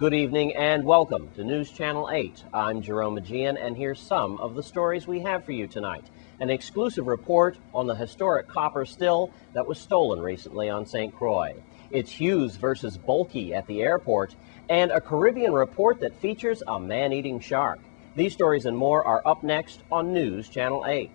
Good evening and welcome to News Channel 8. I'm Jerome Aegean, and here's some of the stories we have for you tonight. An exclusive report on the historic copper still that was stolen recently on St. Croix. It's Hughes versus Bulkey at the airport, and a Caribbean report that features a man-eating shark. These stories and more are up next on News Channel 8.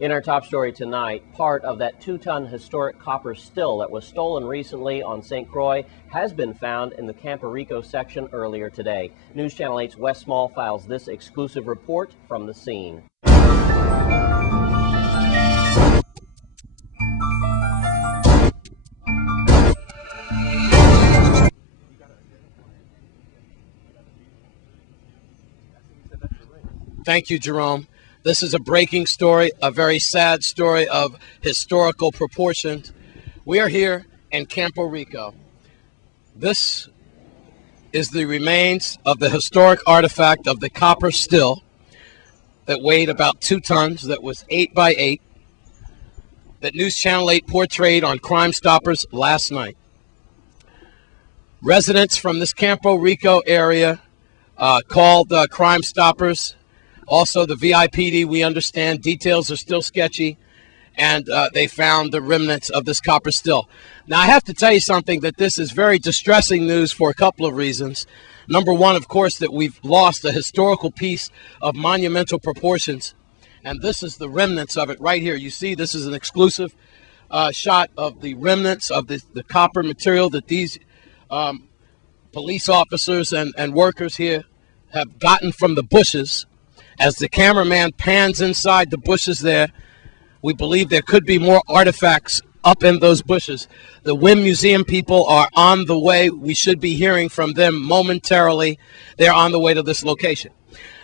In our top story tonight, part of that 2-ton historic copper still that was stolen recently on St. Croix has been found in the Campo Rico section earlier today. News Channel 8's Wes Small files this exclusive report from the scene. Thank you, Jerome. This is a breaking story, a very sad story of historical proportions. We are here in Campo Rico. This is the remains of the historic artifact of the copper still that weighed about 2 tons, that was 8 by 8, that News Channel 8 portrayed on Crime Stoppers last night. Residents from this Campo Rico area called Crime Stoppers. Also, the VIPD, we understand details are still sketchy, and they found the remnants of this copper still. Now, I have to tell you something, that this is very distressing news for a couple of reasons. Number one, of course, that we've lost a historical piece of monumental proportions, and this is the remnants of it right here. You see, this is an exclusive shot of the remnants of the copper material that these police officers and workers here have gotten from the bushes. As the cameraman pans inside the bushes there, we believe there could be more artifacts up in those bushes. The Wynn Museum people are on the way. We should be hearing from them momentarily. They're on the way to this location.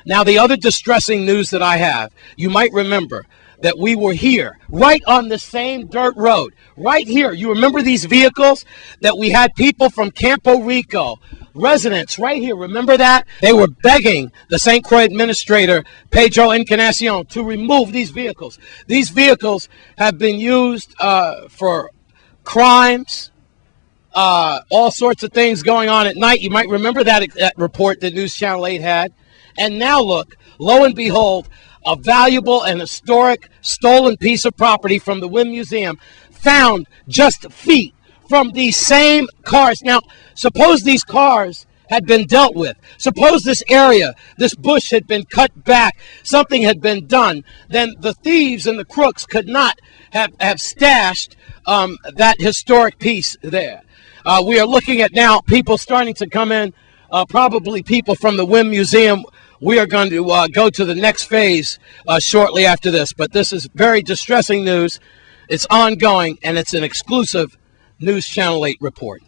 Now, the other distressing news that I have, you might remember that we were here, right on the same dirt road, right here. You remember these vehicles that we had people from Campo Rico, residents right here, remember that? They were begging the St. Croix administrator, Pedro Encarnacion, to remove these vehicles. These vehicles have been used for crimes, all sorts of things going on at night. You might remember that report that News Channel 8 had. And now look, lo and behold, a valuable and historic stolen piece of property from the Wynn Museum found just feet from these same cars. Now, suppose these cars had been dealt with. Suppose this area, this bush had been cut back, something had been done, then the thieves and the crooks could not have stashed that historic piece there. We are looking at now people starting to come in, probably people from the Wynn Museum. We are going to go to the next phase shortly after this, but this is very distressing news. It's ongoing, and it's an exclusive News Channel 8 report.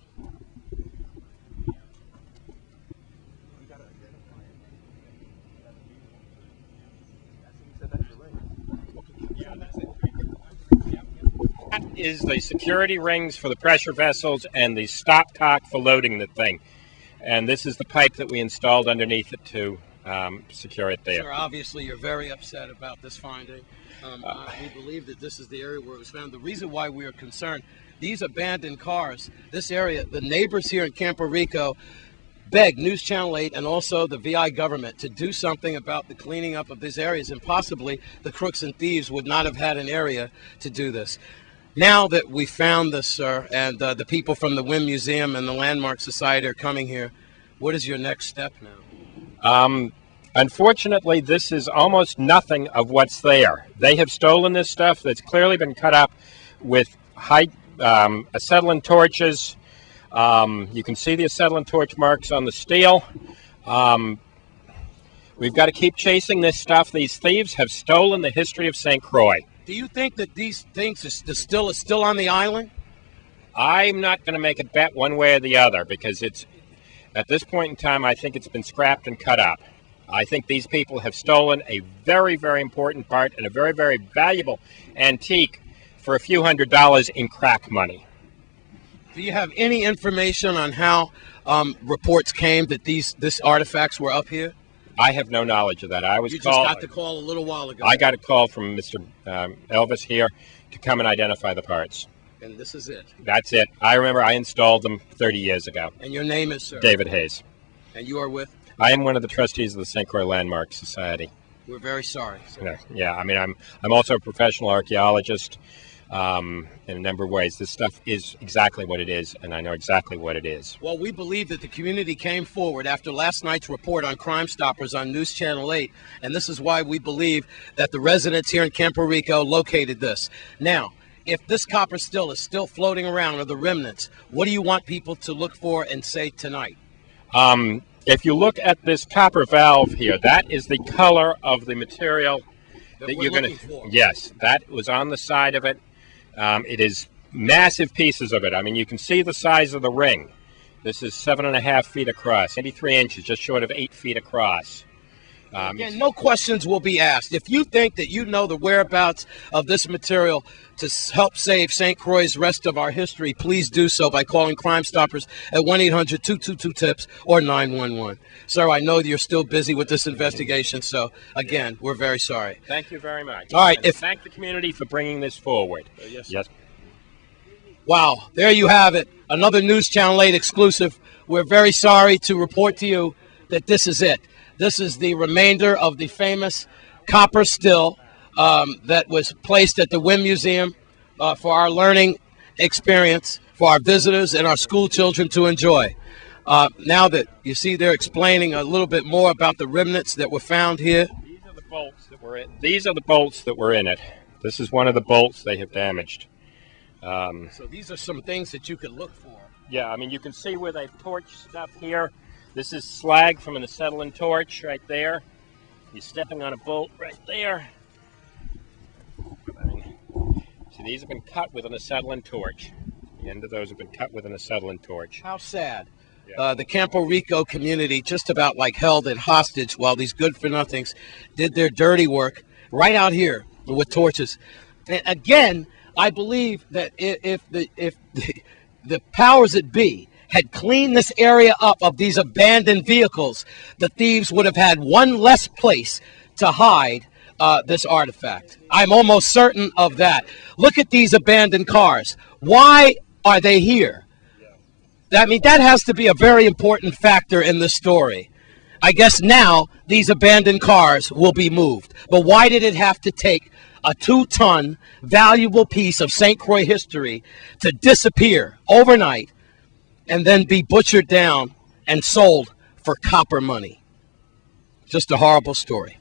That is the security rings for the pressure vessels and the stopcock for loading the thing. And this is the pipe that we installed underneath it to secure it there. Sir, obviously you're very upset about this finding. We believe that this is the area where it was found. The reason why we are concerned, these abandoned cars, this area, the neighbors here in Campo Rico beg News Channel 8 and also the VI government to do something about the cleaning up of these areas, and possibly the crooks and thieves would not have had an area to do this. Now that we found this, sir, and the people from the Wynn Museum and the Landmark Society are coming here, what is your next step now? Unfortunately, this is almost nothing of what's there. They have stolen this stuff that's clearly been cut up with acetylene torches. You can see the acetylene torch marks on the steel. We've got to keep chasing this stuff. These thieves have stolen the history of St. Croix. Do you think that these things are still on the island? I'm not going to make a bet one way or the other because it's at this point in time, I think it's been scrapped and cut up. I think these people have stolen a very, very important part and a very, very valuable antique for a few $100s in crack money. Do you have any information on how reports came that these artifacts were up here? I have no knowledge of that. You just got the call a little while ago. I got a call from Mr. Elvis here to come and identify the parts. And this is it? That's it. I remember I installed them 30 years ago. And your name is, sir? David Hayes. And you are with? I am one of the trustees of the St. Croix Landmark Society. We're very sorry, sir. Yeah, I mean, I'm also a professional archaeologist in a number of ways. This stuff is exactly what it is, and I know exactly what it is. Well, we believe that the community came forward after last night's report on Crime Stoppers on News Channel 8, and this is why we believe that the residents here in Campo Rico located this. Now, if this copper still is still floating around, or the remnants, what do you want people to look for and say tonight? If you look at this copper valve here, that is the color of the material that you're going to. Yes, that was on the side of it. It is massive pieces of it. I mean, you can see the size of the ring. This is 7.5 feet across, 83 inches, just short of 8 feet across. Again, no questions will be asked. If you think that you know the whereabouts of this material to help save St. Croix's rest of our history, please do so by calling Crime Stoppers at 1-800-222-TIPS or 911. Sir, I know that you're still busy with this investigation, so again, we're very sorry. Thank you very much. All right. Thank the community for bringing this forward. Yes. Wow, there you have it. Another News Channel 8 exclusive. We're very sorry to report to you that this is it. This is the remainder of the famous copper still that was placed at the Wynn Museum for our learning experience, for our visitors and our school children to enjoy. Now that you see they're explaining a little bit more about the remnants that were found here. These are the bolts that were in. These are the bolts that were in it. This is one of the bolts they have damaged. So these are some things that you could look for. Yeah, I mean, you can see where they've torched stuff here. This is slag from an acetylene torch right there. You're stepping on a bolt right there. See, these have been cut with an acetylene torch. The end of those have been cut with an acetylene torch. How sad. Yeah. The Campo Rico community just about like held it hostage while these good-for-nothings did their dirty work right out here with torches. And again, I believe that if the powers that be had cleaned this area up of these abandoned vehicles, the thieves would have had one less place to hide this artifact. I'm almost certain of that. Look at these abandoned cars. Why are they here? I mean, that has to be a very important factor in this story. I guess now these abandoned cars will be moved. But why did it have to take a 2-ton valuable piece of St. Croix history to disappear overnight and then be butchered down and sold for copper money? Just a horrible story.